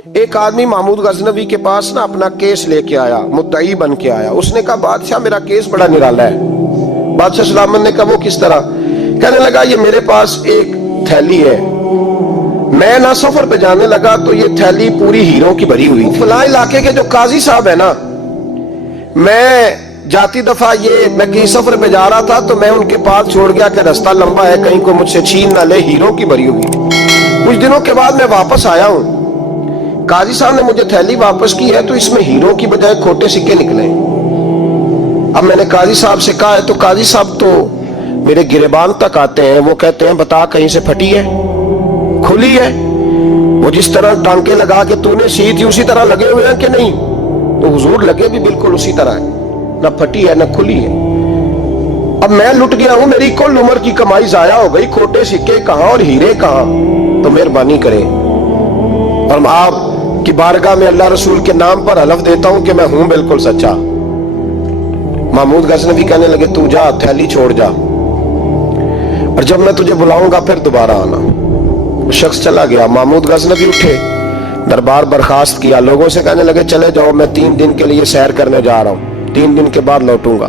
ایک آدمی محمود غزنوی کے پاس نا اپنا کیس لے کے آیا، مدعی بن کے آیا۔ اس نے کہا بادشاہ میرا کیس بڑا نرالا ہے۔ بادشاہ سلامت نے کہا وہ کس طرح؟ کہنے لگا یہ میرے پاس ایک تھیلی ہے، میں نہ سفر پہ جانے لگا تو یہ تھیلی پوری ہیروں کی بھری ہوئی تھی۔ فلاں علاقے کے جو قاضی صاحب ہے نا، میں جاتی دفعہ میں کہیں سفر پہ جا رہا تھا تو میں ان کے پاس چھوڑ گیا کہ رستہ لمبا ہے، کہیں کو مجھ سے چھین نہ لے، ہیروں کی بھری ہوئی تھی۔ کچھ دنوں کے بعد میں واپس آیا ہوں، قاضی صاحب نے مجھے تھیلی واپس کی ہے تو اس میں ہیروں کی بجائے کھوٹے سکے نکلے۔ اب میں نے قاضی صاحب سے کہا ہے تو قاضی صاحب تو میرے گریبان تک آتے ہیں، وہ کہتے ہیں بتا کہیں سے پھٹی ہے، کھلی ہے؟ وہ جس طرح ٹانکے لگا کے تو نے سی تھی اسی طرح لگے ہوئے ہیں کہ نہیں؟ تو حضور لگے بھی بالکل اسی طرح ہے، نہ پھٹی ہے نہ کھلی ہے۔ اب میں لٹ گیا ہوں، میری کل عمر کی کمائی ضائع ہو گئی، کھوٹے سکے کہاں اور ہیرے کہاں؟ تو مہربانی کریں اور آپ کی بارگاہ میں اللہ رسول کے نام پر حلف دیتا ہوں کہ میں ہوں بالکل سچا۔ محمود غزنوی کہنے لگے تو جا، تھیلی چھوڑ جا، اور جب میں تجھے بلاؤں گا پھر دوبارہ آنا۔ وہ شخص چلا گیا۔ محمود غزنوی اٹھے، دربار برخاست کیا، لوگوں سے کہنے لگے چلے جاؤ، میں 3 دن کے لیے سیر کرنے جا رہا ہوں، 3 دن کے بعد لوٹوں گا۔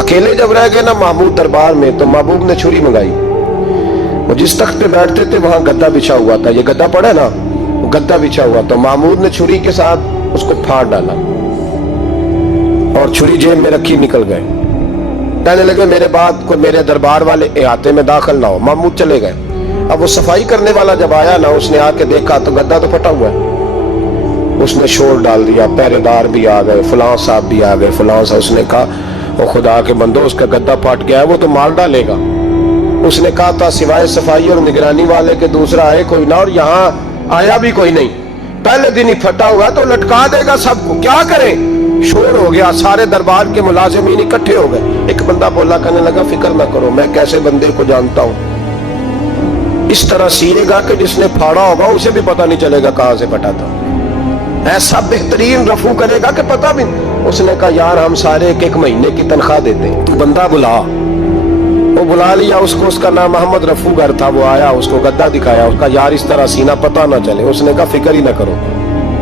اکیلے جب رہ گئے نا محمود دربار میں تو محبوب نے چھری منگائی۔ وہ جس تخت پہ بیٹھتے تھے وہاں گدا بچھا ہوا تھا، یہ گدا پڑا نا، وہ گدا بچھا ہوا تھا۔ محمود نے چھری کے ساتھ اس کو پھاڑ ڈالا اور چھری جیب میں رکھی نکل گئے۔ کہنے لگے میرے بعد کوئی میرے دربار والے احاطے میں داخل نہ ہو۔ محمود چلے گئے۔ اب وہ صفائی کرنے والا جب آیا نا، اس نے آ کے دیکھا تو گدا تو پھٹا ہوا ہے۔ اس نے شور ڈال دیا، پہرے دار بھی آ گئے، فلاں صاحب بھی آ گئے، فلاں صاحب۔ اس نے کہا وہ خدا کے بندو، اس کا گدا پھٹ گیا ہے، وہ تو مار ڈالے گا۔ اس نے کہا تھا سوائے صفائی اور نگرانی والے کے دوسرا آئے کوئی نہ، اور یہاں آیا بھی کوئی نہیں، پہلے دن ہی پھٹا ہوا تو لٹکا دے گا سب کو، کیا کریں؟ شور ہو گیا، سارے دربار کے ملازمین اکٹھے ہو گئے۔ ایک بندہ بولا، کہنے لگا فکر نہ کرو، میں کیسے بندے کو جانتا ہوں، اس طرح سیے گا کہ جس نے پھاڑا ہوگا اسے بھی پتہ نہیں چلے گا کہاں سے پھٹا تھا، ایسا بہترین رفو کرے گا کہ پتہ بھی۔ اس نے کہا یار ہم سارے 1 مہینے کی تنخواہ دیتے ہیں، تو بندہ بلا۔ وہ بلا لیا اس کو، اس کا نام محمد رفو گر تھا۔ وہ آیا، اس کو گدا دکھایا، اس کا یار اس طرح سینہ پتہ نہ چلے۔ اس نے کہا فکر ہی نہ کرو،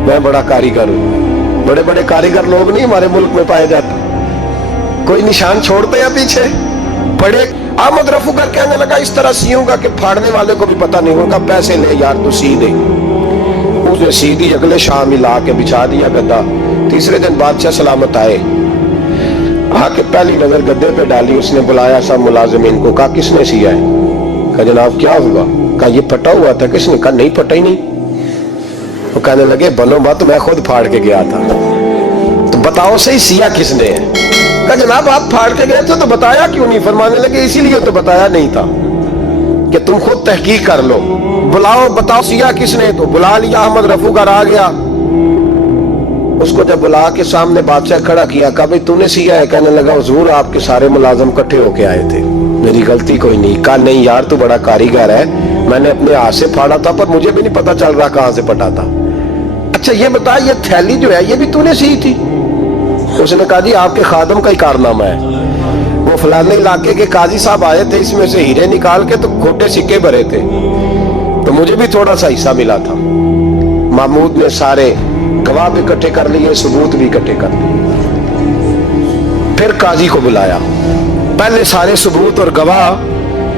میں بڑا کاریگر ہوں، بڑے بڑے کاریگر لوگ نہیں ہمارے ملک میں پائے جاتے، کوئی نشان چھوڑتے ہیں پیچھے بڑے۔ احمد رفو گر کہنے لگا اس طرح سیوں گا کہ پھاڑنے والے کو بھی پتہ نہیں ہوگا، پیسے لے یار تو سی دے۔ اس نے سی دی، اگلے شام ہی لا کے بچھا دیا گدا۔ تیسرے دن بادشاہ سلامت آئے، آ کے پہلی نظر گدے پہ ڈالی۔ اس نے بلایا سب ملازمین کو، کہا کس نے سیا ہے؟ کہا جناب کیا ہوا؟ کہا یہ پھٹا ہوا تھا۔ کس نے؟ کہا نہیں پھٹا ہی نہیں۔ وہ کہنے لگے بنو مت، میں خود پھاڑ کے گیا تھا، تو بتاؤ صحیح سیا کس نے ہے؟ کہا جناب آپ پھاڑ کے گئے تھے تو بتایا کیوں نہیں؟ فرمانے لگے اسی لیے تو بتایا نہیں تھا کہ تم خود تحقیق کر لو، بلاؤ بتاؤ سیا کس نے۔ تو بلا لیا، احمد رفو گر آ گیا۔ اس کو جب بلا کے سامنے بادشاہ کھڑا کیا، کہا بھئی تو نے سیا ہے؟ کہنے لگا حضور آپ کے سارے ملازم کٹھے ہو کے آئے تھے، میری غلطی کوئی نہیں۔ کہا نہیں یار تو بڑا کاریگر ہے، میں نے اپنے ہاتھ سے پھاڑا تھا پر مجھے بھی نہیں پتا چل رہا کہاں سے پھٹا تھا۔ اچھا یہ بتا یہ تھیلی جو ہے یہ بھی تو نے سی تھی؟ اس نے کہا جی آپ کے خادم کا ہی کارنامہ ہے، وہ فلانے علاقے کے قاضی صاحب آئے تھے، اس میں سے ہیرے نکال کے تو کھوٹے سکے بھرے تھے، تو مجھے بھی تھوڑا سا حصہ ملا تھا۔ محمود نے سارے گواہ بھی اکٹھے کر لیے، ثبوت بھی اکٹھے کر لیے۔ پھر قاضی کو بلایا، پہلے سارے ثبوت اور گواہ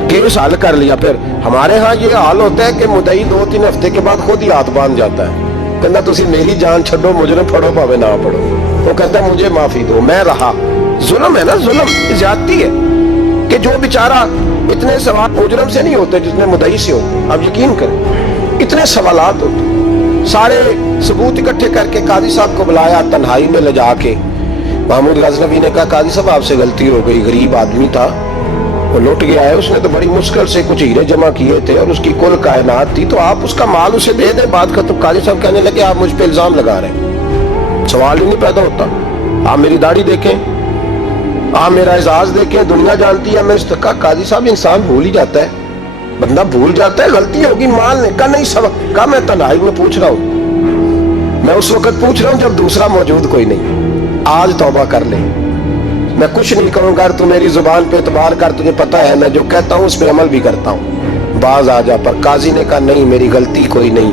کیس حل کر لیا۔ پھر ہمارے ہاں یہ حال ہوتا ہے کہ مدعی 2-3 ہفتے کے بعد خود ہی ہاتھ باندھ جاتا ہے، کہنا تسی میری جان چھڈو، مجرم پڑھو پاوے نہ پڑھو۔ وہ کہتا مجھے معافی دو، میں رہا۔ ظلم ہے نا، ظلم زیادتی ہے کہ جو بیچارہ اتنے سوال مجرم سے نہیں ہوتے جتنے مدعی سے ہوتے، آپ یقین کریں اتنے سوالات ہوتے۔ سارے ثبوت اکٹھے کر کے قاضی صاحب کو بلایا، تنہائی میں لے جا کے محمود غزنوی نے کہا قاضی صاحب آپ سے غلطی ہو گئی، غریب آدمی تھا، وہ لوٹ گیا ہے، اس نے تو بڑی مشکل سے کچھ ہیرے جمع کیے تھے اور اس کی کل کائنات تھی، تو آپ اس کا مال اسے دے دیں، بات ختم۔ قاضی صاحب کہنے لگے آپ مجھ پہ الزام لگا رہے ہیں، سوال ہی نہیں پیدا ہوتا، آپ میری داڑھی دیکھیں، آپ میرا اعزاز دیکھیں، دنیا جانتی ہے میں اس کا۔ قاضی صاحب انسان بھول ہی جاتا ہے، بندہ بھول جاتا ہے، غلطی ہوگی مان لیں۔ کہا نہیں سبق، کہا میں تنہائی میں پوچھ رہا ہوں، میں اس وقت پوچھ رہا ہوں جب دوسرا موجود کوئی نہیں، آج توبہ کر لیں، میں کچھ نہیں کروں گا، تو میری زبان پہ اعتبار کر، تجھے پتہ ہے میں جو کہتا ہوں اس پہ عمل بھی کرتا ہوں، باز آ جا۔ پر قاضی نے کہا نہیں میری غلطی کوئی نہیں،